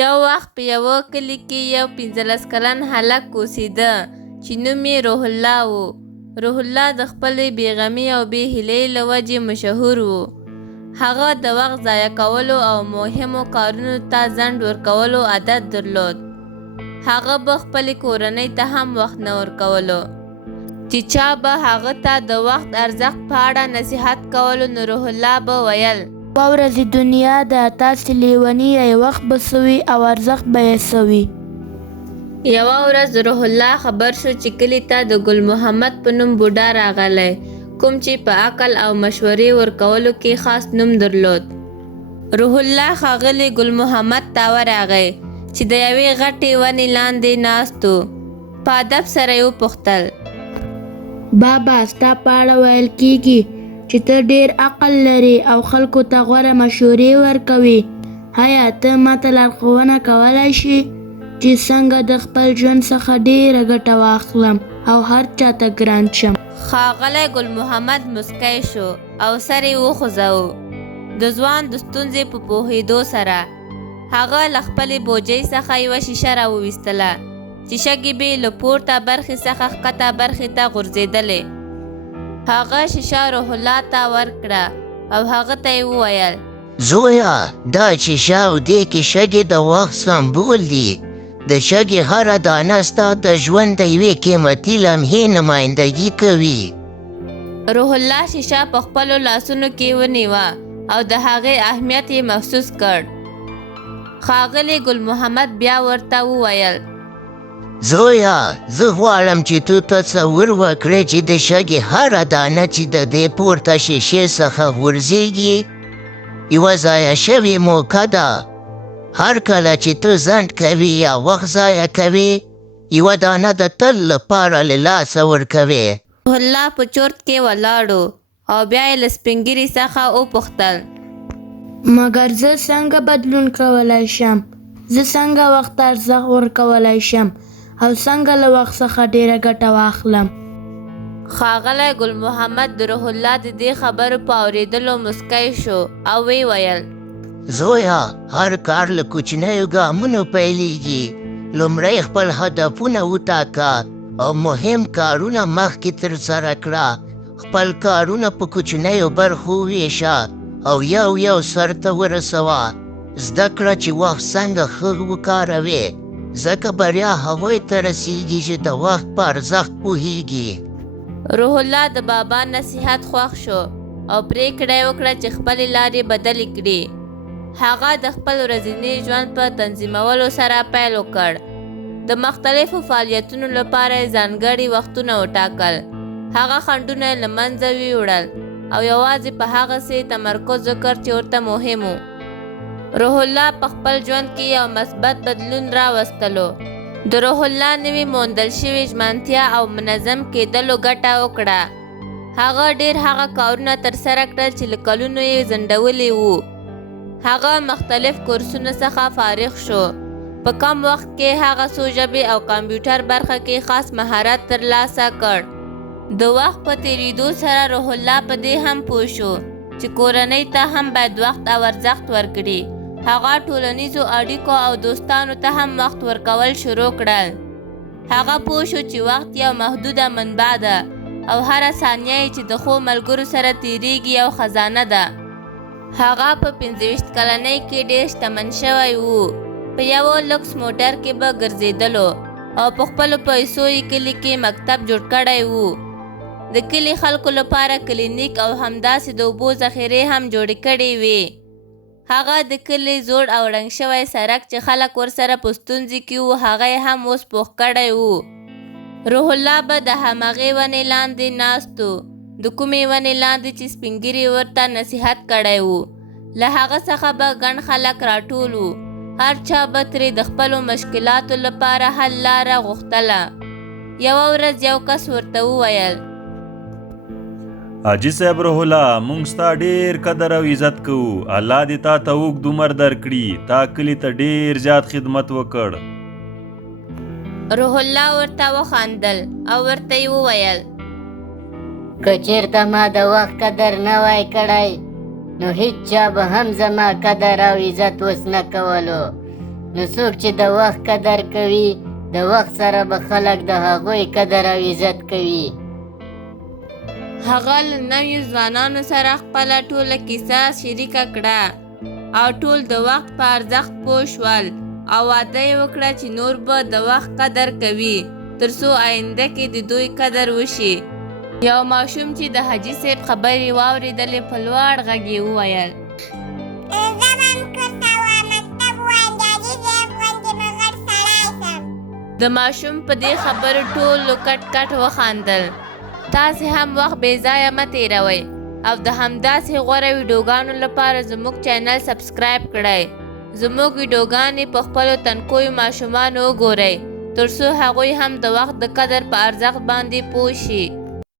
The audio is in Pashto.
یو وخت په یوه کلي کې یو 15 کلن هلک اوسېده چې نوم یې روح الله و. روح الله د خپلې بېغمي او بې هیلۍ له وجې مشهور و. هغه د وخت ضایع کولو او مهمو کارونو ته ځنډ ورکولو عادت درلود. هغه به خپلې کورنۍ ته هم وخت نه ورکولو. چې چا به هغه ته د وخت ارزښت په اړه نصیحت کولو نو روح الله به ویل: په ورځې دنیا ده، تاسې لیوني یې، وخت به سوي او ارزښت به یې سوي. یوه ورځ روح الله خبر شو چې کلي ته د ګل محمد په نوم بوډا راغلی، کوم چې په عقل او مشورې ورکولو کې خاص نوم درلود. روح الله ښاغلي ګل محمد ته ورغی چې د یوې غټې ونې لاندې ناست و. په ادب سره یې وپوښتل: بابا، ستا په اړه ویل کېږي چې ته ډېر عقل لرې او خلکو ته غوره مشورې ورکوې. آیا ته ماته لارښوونه کولی شې چې څنګه د خپل ژوند څخه ډېره ګټه واخلم او هر چا ته ګران شم؟ ښاغلی ګل محمد مسکی شو او سر یې وخوځاوه. د ځوان د ستونزې په پوهېدو سره هغه له خپلې بوجۍ څخه یوه شیشه راوویستله چې شګې به له پورته برخې څخه ښکته برخې ته غورځېدلې. هغه شیشه روح الله ته ورکړه او هغه ته یې وویل: زویا، دا شیشه او دې کې شګې د وخت سمبول دي. د شګې هره دانه ستا د ژوند د یوې قیمتي لمحې نمایندګي کوي. روح الله شیشه په خپلو لاسونو کې ونیوه او د هغې اهمیت یې محسوس کړ. ښاغلي ګل محمد بیا ورته وویل: زویا، زه غواړم چې تو تصور وکړې چې د شګې هره دانه چې د دې پورته شیشې څخه غورځېږي یوه ضایع شوې موقع ده. هر کله چې ته ځنډ کوې یا وخت ضایع کوې، یوه دانه د تل لپاره له لاسه ورکوې. روح الله په چورت کې ولاړو او بیا یې له سپین ږیري څخه وپوښتل: مګر زه څنګه بدلون کولی شم؟ زه څنګه وخت ته ارزښت ورکولی شم او څنګه له وخت څخه ډېره ګټه واخلم؟ ښاغلی ګل محمد د روح الله د دې خبرو په اورېدلو مسکی شو او ویې ویل: زویا، هر کار له کوچنیو ګامونو پیلېږي. لومړی خپل هدفونه وټاکه او مهم کارونه مخکې ترسره کړه. خپل کارونه په کوچنیو برخو وویشه او یو یو سرته ورسوه. زده کړه چې وخت څنګه ښه وکاروې، ځکه بریا هغوی ته رسیږي چې د وخت په ارزښت پوهیږي. روح الله د بابا نصیحت خوښ شو او پریکړه یې وکړه چې خپلې لارې بدلې کړي. هغه د خپل ورځني ژوند په تنظیمولو سره پیل وکړ. د مختلفو فعالیتونو لپاره یې ځانګړي وختونه وټاکل. هغه خنډونه یې له منځه ویوړل او یوازې په هغه څه تمرکز وکړ چې ورته مهم و. روح الله په خپل ژوند کې یو مثبت بدلون راوستلو. د روح الله نوې موندل شوې ژمنتیا او منظم کېدلو ګټه وکړه. هغه ډېر هغه کارونه ترسره کړل چې له کلونو یې ځنډولي وو. هغه مختلف کورسونو څخه فارغ شو. په کم وخت کې هغه څو ژبې او کمپیوټر برخه کې خاص مهارت ترلاسه کړ. د وخت په تېرېدو سره روح الله په دې هم پوه شو چې کورنۍ ته هم باید وخت او ارزښت ورکړي. هغه ټولنیزو اړیکو او دوستانو ته هم وخت ورکول شروع کړل. هغه پوه شو چې وخت یو محدوده منبع ده او هره ثانیه یې چې د ښو ملګرو سره تېرېږي یو خزانه ده. هغه په 25 کلنۍ کې ډېر شتمن شوی و. په یوه لوکس موټر کې به ګرځېدلو او په خپلو پیسو یې کلي کې مکتب جوړ کړی و. د کلي خلکو لپاره کلینیک او همداسې د اوبو ذخیرې هم جوړې کړې وې. هغه د کلي زوړ او ړنګ شوی سړک چې خلک ورسره په ستونزې کې وو هغه یې هم اوس پوخ کړی و. روح الله به د همغې ونې لاندې ناست و، د کومې ونې لاندې چې سپین ږیري ورته نصیحت کړی و. له هغه څخه به ګڼ خلک راټول وو. هر چا به ترې د خپلو مشکلاتو لپاره حل لاره غوښتله. یوه ورځ یو کس ورته وویل: حاجي صاحب روح الله، موږ ستا ډېر قدر او عزت کوو. الله دې تا ته اوږد عمر درکړي. تا کلي ته ډېر زیات خدمت وکړ. روح الله ورته وخندل او ورته یې وویل: که چېرته ما د وخت قدر نه وای کړی نو هیچ چا به هم زما قدر او عزت اوس نه کولو. نو څوک چې د وخت قدر کوي د وخت سره به خلک د هغوی قدر او عزت کوي. هغه له نویو ځوانانو سره خپله ټوله کیسه شریکه کړه او ټول د وخت په ارزښت پوه شول او وعده یې وکړه چې نور به د وخت قدر کوي تر څو آینده کې د دوی قدر وشي. یو ماشوم چې د حاجي صاحب خبرې واورېدلې په لوړ غږ یې وویل د ماشوم په دې خبرو ټولو کټ کټ وخندل. تاسې هم وخت بې ځایه مه تېروئ او د همداسې غوره ویډیوګانو لپاره زموږ چینل سبسکرایب کړئ. زموږ ویډیوګانې په خپلو تنکیو ماشومانو وګورئ تر څو هغوی هم د وخت د قدر په ارزښت باندې پوه شي.